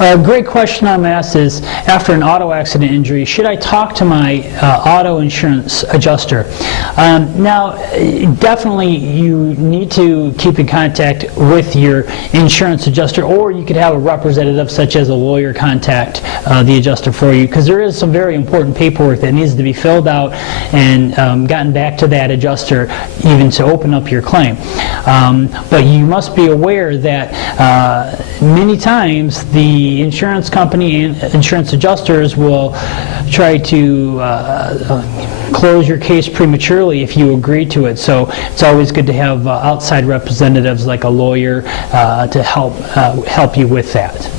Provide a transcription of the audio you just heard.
A great question I'm asked is, after an auto accident injury, should I talk to my auto insurance adjuster? Now, definitely you need to keep in contact with your insurance adjuster, or you could have a representative such as a lawyer contact the adjuster for you, because there is some very important paperwork that needs to be filled out and gotten back to that adjuster even to open up your claim. But you must be aware that many times the insurance company and insurance adjusters will try to close your case prematurely if you agree to it. So it's always good to have outside representatives like a lawyer to help you with that.